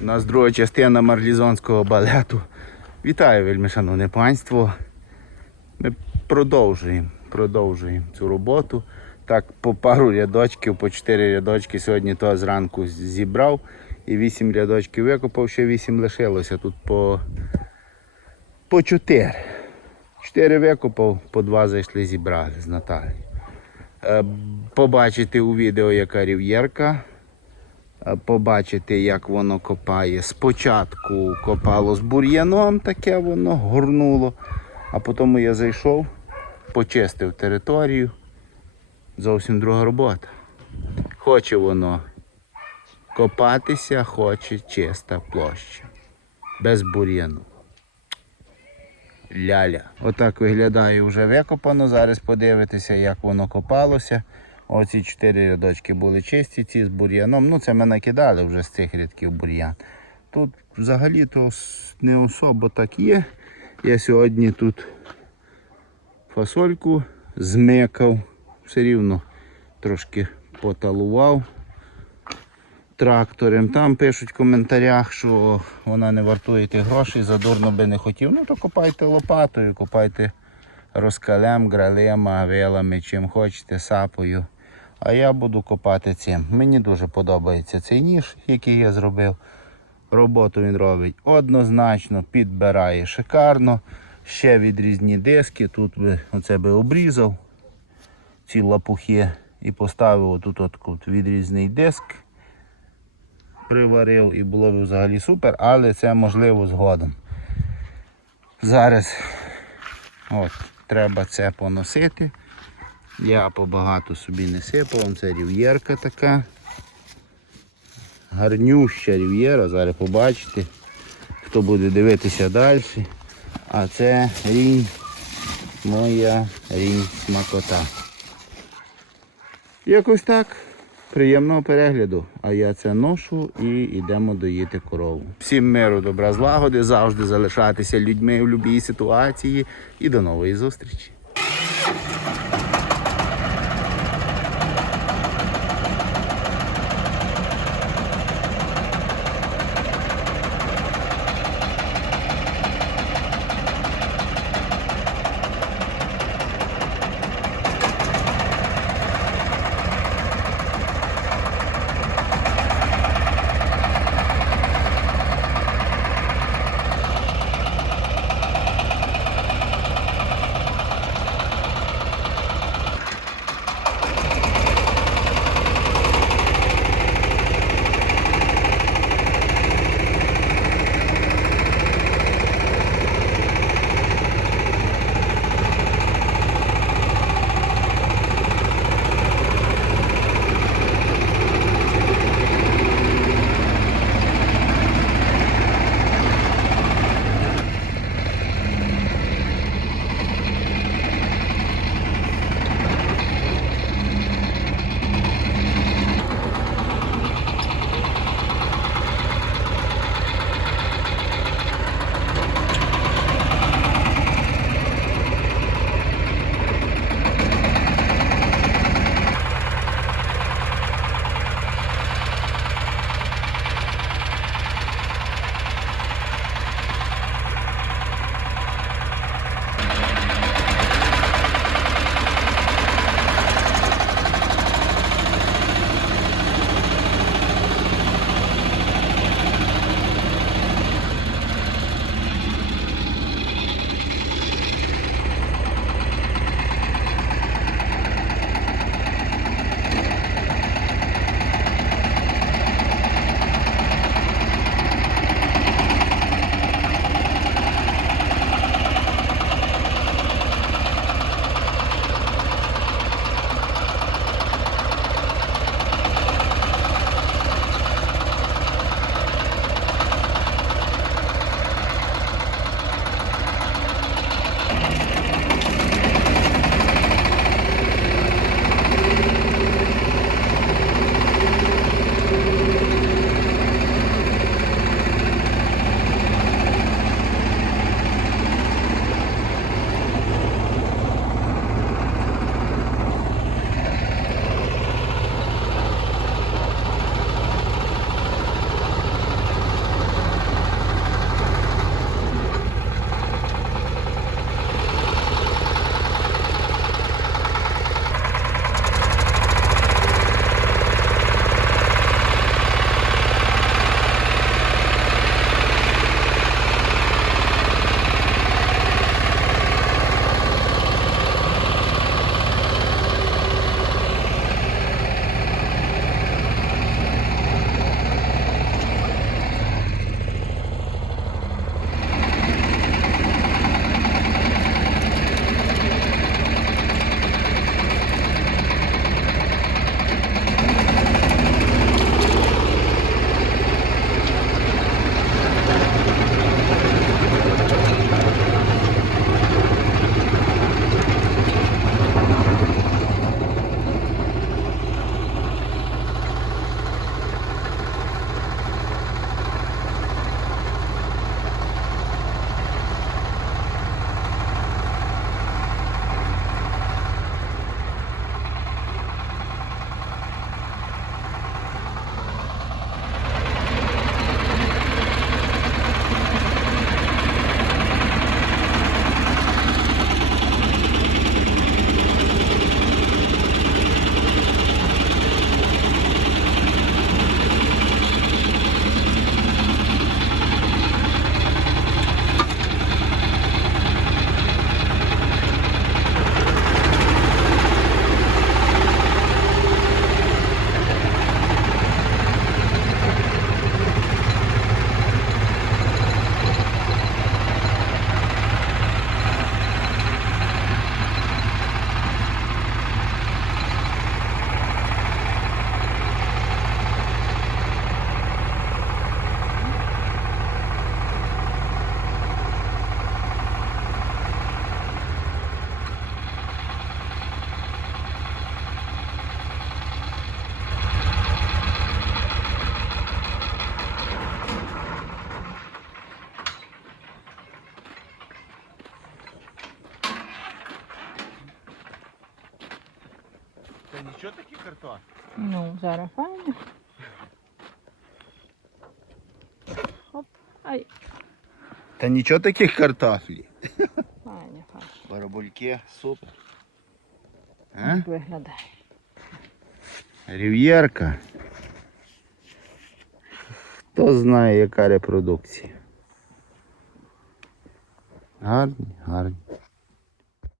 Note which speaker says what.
Speaker 1: У нас друга частина марлізонського балету. Вітаю, вельми шановне панство. Ми продовжуємо, продовжуємо цю роботу. Так, по пару рядочків, по чотири рядочки сьогодні то зранку зібрав і вісім рядочків викопав, ще вісім лишилося. Тут по, по чотири. Чотири викопав, по два зайшли, зібрали з Наталією. Е, Побачите у відео, яка рів'єрка. Е, Побачите, як воно копає. Спочатку копало з бур'яном, таке воно горнуло. А потім я зайшов, почистив територію. Зовсім друга робота. Хоче воно копатися, хоче чиста площа. Без бур'яну. Ляля. Отак виглядає вже викопано. Зараз подивитися, як воно копалося. Оці чотири рядочки були чисті, ці з бур'яном. Ну, це ми накидали вже з цих рядків бур'ян. Тут взагалі-то не особо так є. Я сьогодні тут фасольку змикав, все рівно трошки поталував трактором. Там пишуть в коментарях, що вона не вартує тих грошей, задурно би не хотів. Ну то копайте лопатою, копайте розкалем, гралема, вилами, чим хочете, сапою. А я буду копати цим. Мені дуже подобається цей ніж, який я зробив. Роботу він робить однозначно, підбирає шикарно. Ще відрізні диски. Тут би оце би обрізав ці лапухи і поставив тут от, от відрізний диск. Приварив і було б взагалі супер, але це можливо згодом. Зараз от, треба це поносити. Я побагато собі не сипав, це рів'єрка така. Гарнюща рів'єра, зараз побачите, хто буде дивитися далі. А це рінь, моя рінь смакота. Якось так. Приємного перегляду. А я це ношу і йдемо доїти корову. Всім миру, добра злагоди, завжди залишатися людьми в будь-якій ситуації. І до нової зустрічі. Картофель.
Speaker 2: Ну, зараз файно. Хоп. Ай,
Speaker 1: Та нічого таких картофлі.
Speaker 2: файно, файно.
Speaker 1: Барабульки, супер. А?
Speaker 2: Виглядає.
Speaker 1: Рів'єрка. Хто знає, яка репродукція. Гарні, гарні.